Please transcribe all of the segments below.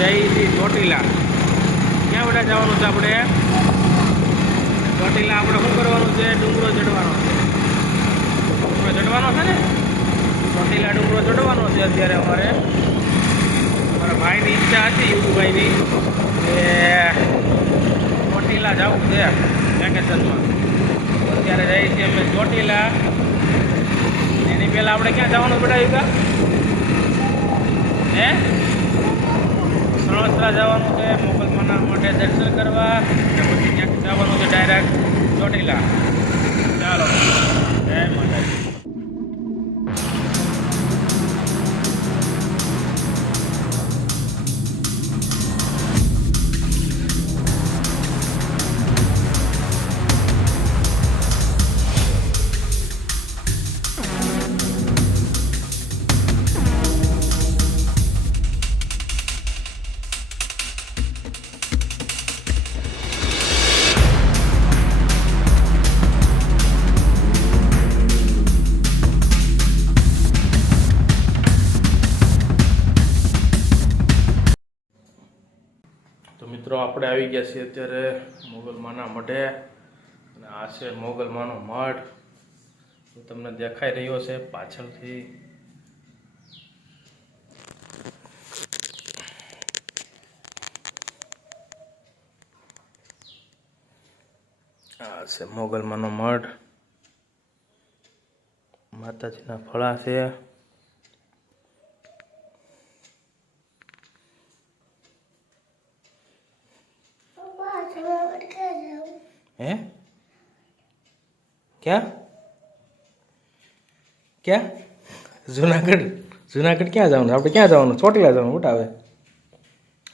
જઈએ છીએ ચોટીલા. ક્યાં બધા જવાનું છે આપણે? ચોટીલા આપણે શું કરવાનું છે? ડુંગરો ચડવાનો છે. ડુંગરો ચડવાનો છે ને? ચોટીલા ડુંગરો ચડવાનો છે અત્યારે અમારે. મારા ભાઈની ઈચ્છા હતી, યુગભાઈની, કે ચોટીલા જવું છે વેકેશનમાં. અત્યારે જઈએ છીએ અમે ચોટીલા. એની પહેલાં આપણે ક્યાં જવાનું બેટા યુગા? હે? સણોસરા જવાનું છે મોગલમાના માટે દર્શન કરવા, અને પછી ક્યાંક જવાનું છે ડાયરેક્ટ ચોટીલા. ચાલો, જય માતાજી. મિત્રો આપણે આવી ગયા છીએ અત્યારે મોગલમાના મઢે, અને આ છે મોગલમાનો મઢ. તો તમને દેખાઈ રહ્યો છે પાછળથી. આ છે મોગલમાનો મઢ. માતાજીના ફળા છે. હે? ક્યાં ક્યાં? જુનાગઢ? જુનાગઢ ક્યાં જવાનું? આપણે ક્યાં જવાનું? ચોટીલા જવાનું બેટા.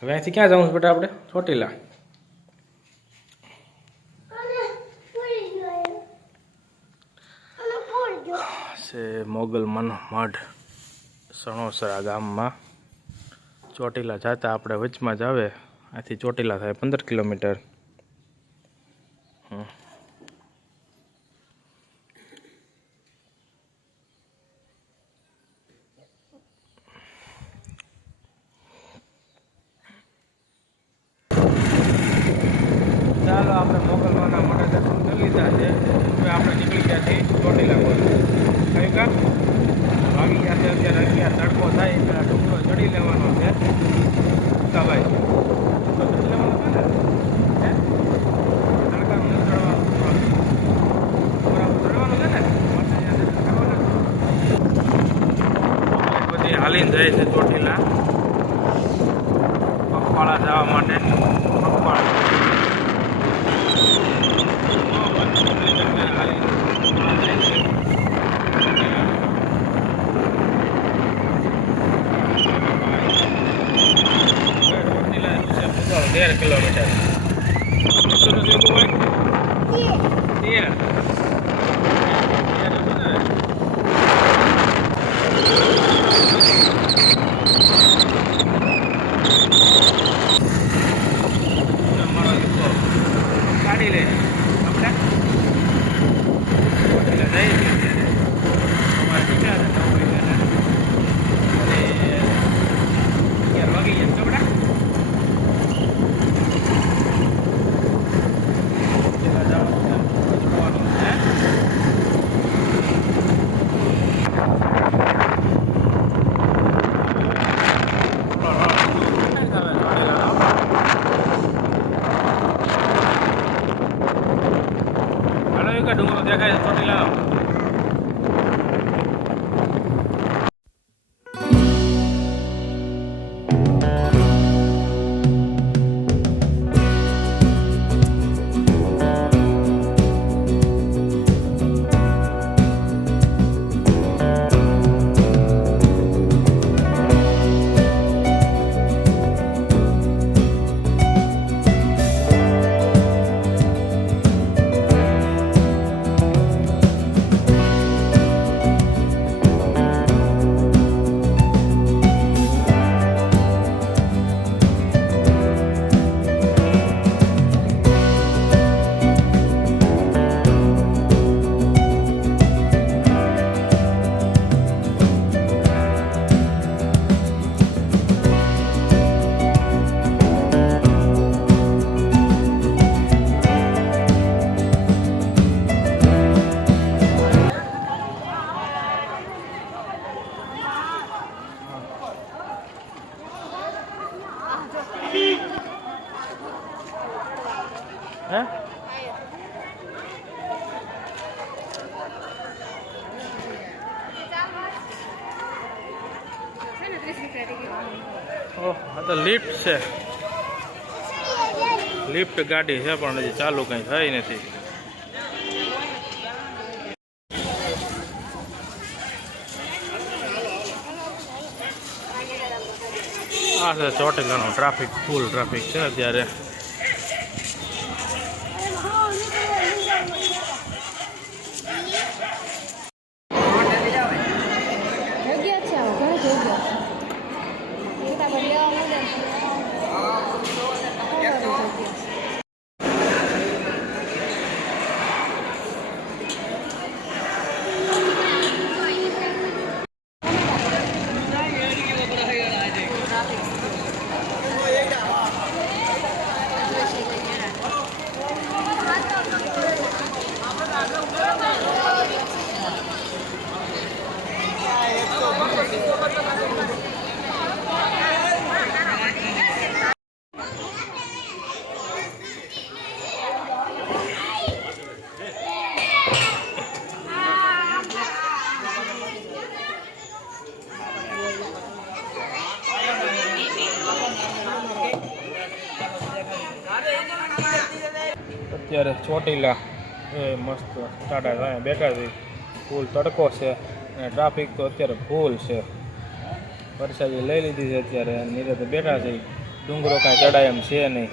હવે અહીંથી ક્યાં જવાનું બેટા આપણે? ચોટીલા. છે મોગલમાનો મઢ સણોસરા ગામમાં. ચોટીલા જતા આપણે વચમાં જ આવે. આથી ચોટીલા થાય 15 કિલોમીટર. ચાલો, આપણે મોગલમાના મઢે દર્શન કરી લીધા છે. હવે આપણે નીકળી ગયા છીએ ચોટીલા પર. કઈ કા વાગી ગયા છે અત્યારે 11. તડકો થાય એટલે ડુંગરો ચડી લેવાનો છે. ભાઈ ચડી લેવાનો છે ને? હે? તડકાનું નથી ચડવાનું. બરાબર ચડવાનું છે ને? બધી હાલીને જાય છે ચોટીલા પગપાળા જવા માટે. પગપાળા તેર કિલોમીટર. ગાડી લઈને આપણે જઈએ છીએ. અમારે નીકળ્યા હતા 9 વાગ્યા અને 11 વાગી ગયા કપડા. હે ઓહ આ તો લિફ્ટ છે લિફ્ટ ગાડી છે પણ હજી ચાલુ કંઈ થઈ નથી આ છે ચોટીલાનો ટ્રાફિક ફૂલ ટ્રાફિક છે અત્યારે અત્યારે ચોટીલા એ મસ્ત ટાટા થાય બેઠા છે ફૂલ તડકો છે અને ટ્રાફિક તો અત્યારે ફૂલ છે વરસાદી લઈ લીધી છે અત્યારે નીરે તો બેઠા છે ડુંગરો કાંઈ ચડાય એમ છે નહીં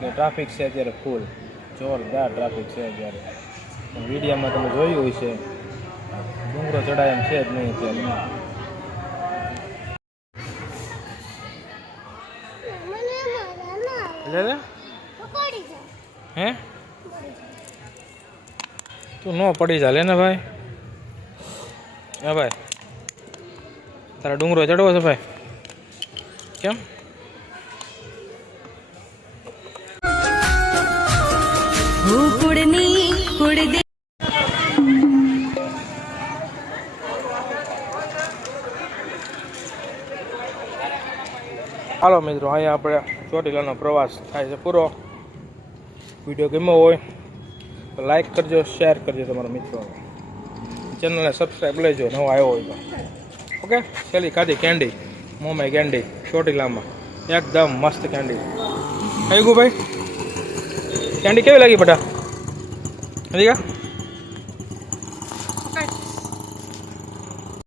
કે ટ્રાફિક છે અત્યારે ફૂલ જોરદાર ટ્રાફિક છે અત્યારે વિડીયોમાં તમે જોયું હશે ડુંગરો ચડાય એમ છે જ નહીં અત્યારે હે તું ન પડી ચાલે ને ભાઈ હા ભાઈ તારા ડુંગરો ચડવો છે ભાઈ કેમ હાલો મિત્રો અહીંયા આપણે ચોટીલાનો પ્રવાસ થાય છે પૂરો વિડીયો ગમ્યો હોય તો લાઈક કરજો શેર કરજો તમારા મિત્રોને ચેનલને સબસ્ક્રાઈબ લેજો નવો આવ્યો હોય તો ઓકે છેલ્લી ખાધી કેન્ડી મોમાઈ કેન્ડી ચોટીલામાં એકદમ મસ્ત કેન્ડી આવી ગયું ભાઈ કેન્ડી કેવી લાગી બટા હજી